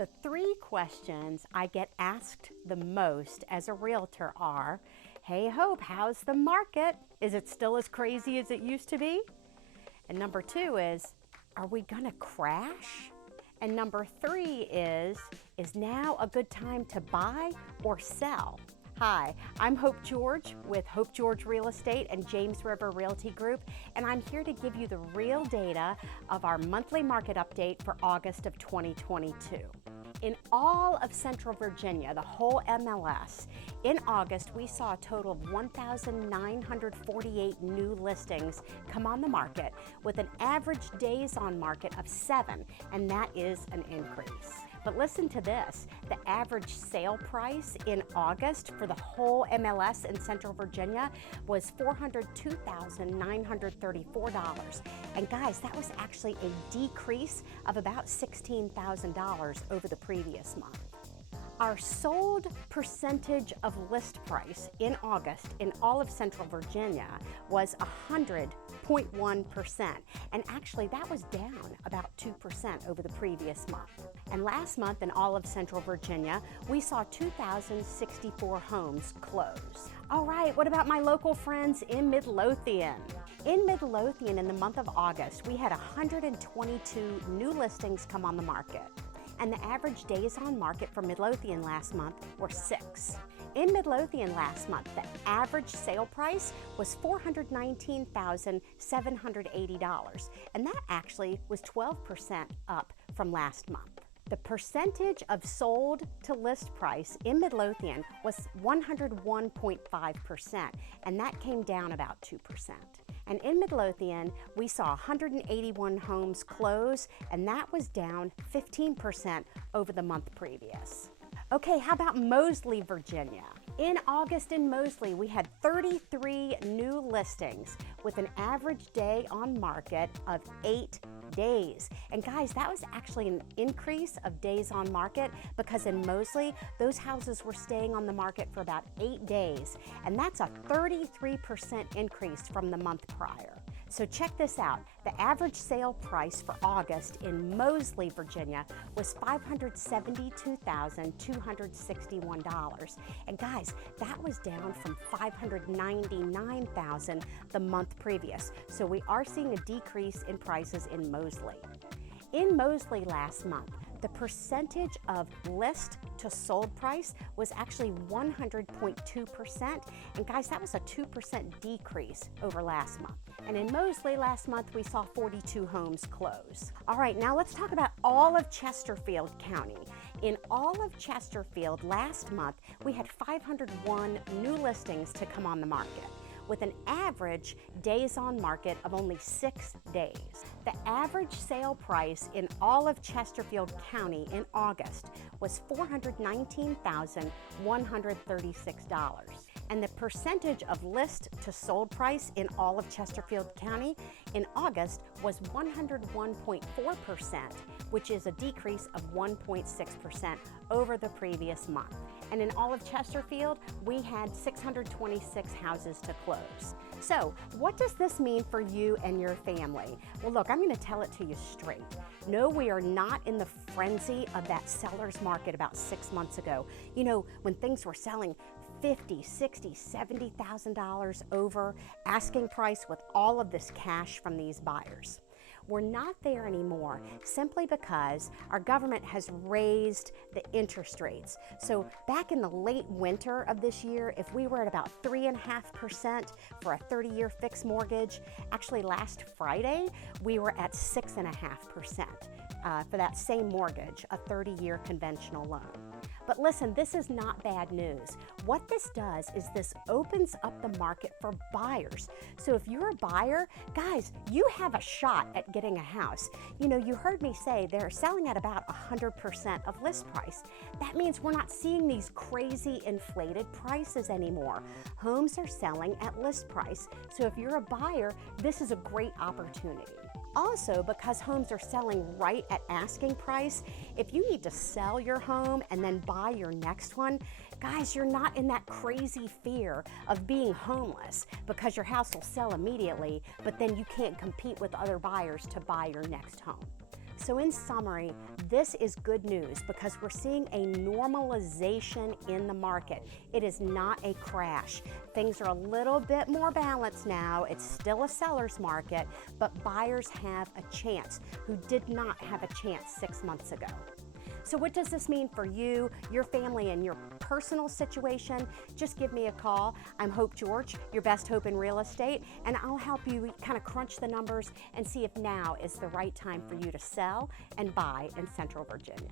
The three questions I get asked the most as a realtor are, hey Hope, how's the market? Is it still as crazy as it used to be? And number two is, are we gonna crash? And number three is now a good time to buy or sell? Hi, I'm Hope George with Hope George Real Estate and James River Realty Group, and I'm here to give you the real data of our monthly market update for August of 2022. In all of Central Virginia, the whole MLS, in August we saw a total of 1,948 new listings come on the market with an average days on market of 7, and that is an increase. But listen to this, the average sale price in August for the whole MLS in Central Virginia was $402,934. And guys, that was actually a decrease of about $16,000 over the previous month. Our sold percentage of list price in August in all of Central Virginia was 100.1%. And actually that was down about 2% over the previous month. And last month in all of Central Virginia, we saw 2,064 homes close. All right, what about my local friends in Midlothian? In Midlothian in the month of August, we had 122 new listings come on the market. And the average days on market for Midlothian last month were 6. In Midlothian last month, the average sale price was $419,780, and that actually was 12% up from last month. The percentage of sold to list price in Midlothian was 101.5%, and that came down about 2%. And in Midlothian, we saw 181 homes close, and that was down 15% over the month previous. Okay, how about Moseley, Virginia? In August in Moseley, we had 33 new listings with an average day on market of 8 days. And guys, that was actually an increase of days on market because in Moseley, those houses were staying on the market for about 8 days. And that's a 33% increase from the month prior. So check this out. The average sale price for August in Moseley, Virginia was $572,261. And guys, that was down from $599,000 the month previous. So we are seeing a decrease in prices in Moseley. In Moseley last month, the percentage of list to sold price was actually 100.2%. And guys, that was a 2% decrease over last month. And in Moseley last month, we saw 42 homes close. All right, now let's talk about all of Chesterfield County. In all of Chesterfield last month, we had 501 new listings to come on the market, with an average days on market of only 6 days. The average sale price in all of Chesterfield County in August was $419,136. And the percentage of list to sold price in all of Chesterfield County in August was 101.4%, which is a decrease of 1.6% over the previous month. And in all of Chesterfield, we had 626 houses to close. So what does this mean for you and your family? Well, look, I'm going to tell it to you straight. No, we are not in the frenzy of that seller's market about 6 months ago. You know, when things were selling $50,000, $60,000, $70,000 over asking price with all of this cash from these buyers. We're not there anymore simply because our government has raised the interest rates. So back in the late winter of this year, if we were at about 3.5% for a 30-year fixed mortgage, actually last Friday, we were at 6.5% for that same mortgage, a 30-year conventional loan. But listen, this is not bad news. What this does is this opens up the market for buyers. So if you're a buyer, guys, you have a shot at getting a house. You know, you heard me say they're selling at about 100% of list price. That means we're not seeing these crazy inflated prices anymore. Homes are selling at list price. So if you're a buyer, this is a great opportunity. Also, because homes are selling right at asking price, if you need to sell your home and then buy your next one, guys, you're not in that crazy fear of being homeless because your house will sell immediately, but then you can't compete with other buyers to buy your next home. So in summary, This is good news because we're seeing a normalization in the market. It is not a crash. Things are a little bit more balanced now. It's still a seller's market, but buyers have a chance who did not have a chance 6 months ago. So what does this mean for you, your family, and your personal situation? Just give me a call. I'm Hope George, your best hope in real estate, and I'll help you kind of crunch the numbers and see if now is the right time for you to sell and buy in Central Virginia.